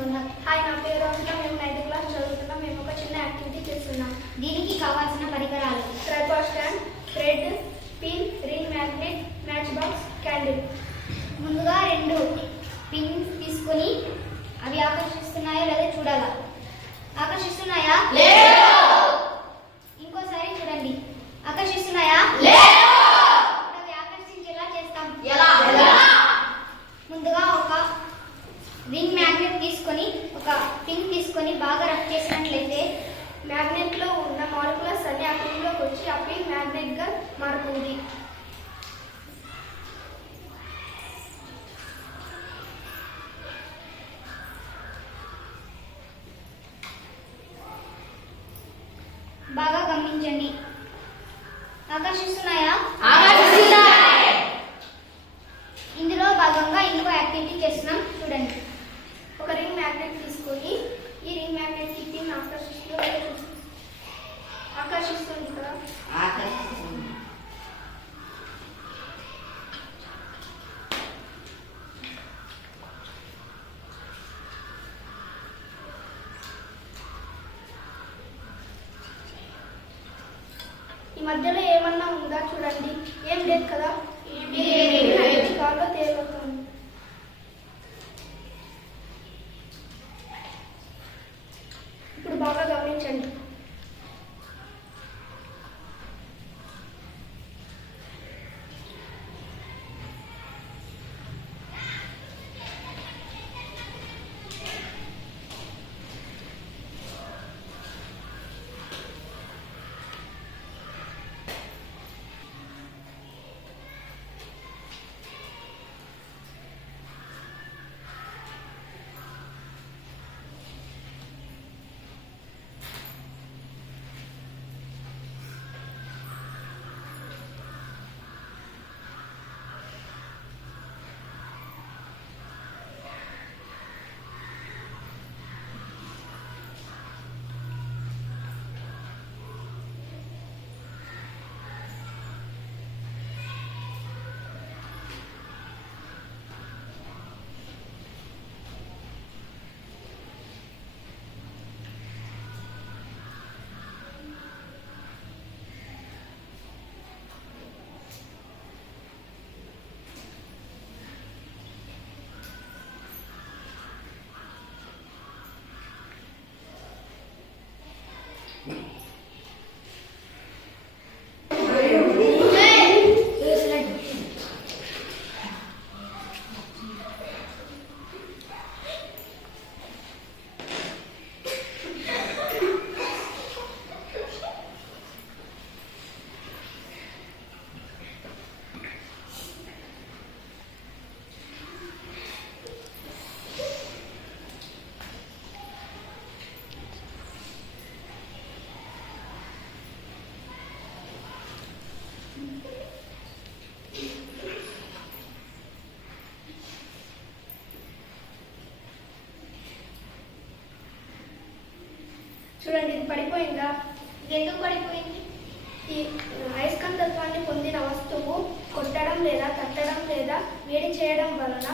Sonal. Hi, నా పేరు రౌండ్గా. మేము 9th క్లాస్ చదువుతున్నాం. మేము ఒక చిన్న యాక్టివిటీ చేస్తున్నాం. దీనికి కావాల్సిన పరికరాలు: tripod stand, thread, pin, ring magnet, match box, candle. ముందుగా 2 పిన్స్ తీసుకొని అవి ఆకర్షిస్తున్నాయో లేదో చూడాలా. ఆకర్షిస్తున్నాయా? ఇంకోసారి చూడండి. ఆకర్షిస్తున్నాయా? అవి ఆకర్షించేలా చేస్తాం. ముందుగా ఒక రింగ్ మ్యాగ్నెట్ తీసుకొని ఒక పిన్ తీసుకొని బాగా రబ్ చేసినట్లయితే మ్యాగ్నెట్లో ఉన్న మాలిక్యులర్స్ అన్ని ఆ పిన్లోకి వచ్చి ఆ పిన్ మ్యాగ్నెట్గా మారుతుంది. బాగా గమనించండి. ఆకర్షిస్తున్నాయా? ఇందులో భాగంగా ఇంకో యాక్టివిటీ చేస్తున్నాం, చూడండి. ఒక రింగ్ మ్యాగ్నెట్ తీసుకొని ఈ రింగ్ మ్యాగ్నెట్ కి పిన్ ఆకర్షిస్తుంది కదా. ఈ మధ్యలో ఏమన్నా ఉందా చూడండి. ఏం లేదు కదా. కాల్లో తేలుతుంది. ఇప్పుడు బాగా గమనించండి. చూడండి, ఇది పడిపోయిందా? ఇది ఎందుకు పడిపోయింది? ఈ అయస్కాంతత్వాన్ని పొందిన వస్తువు కొట్టడం లేదా తట్టడం లేదా వేడి చేయడం వలన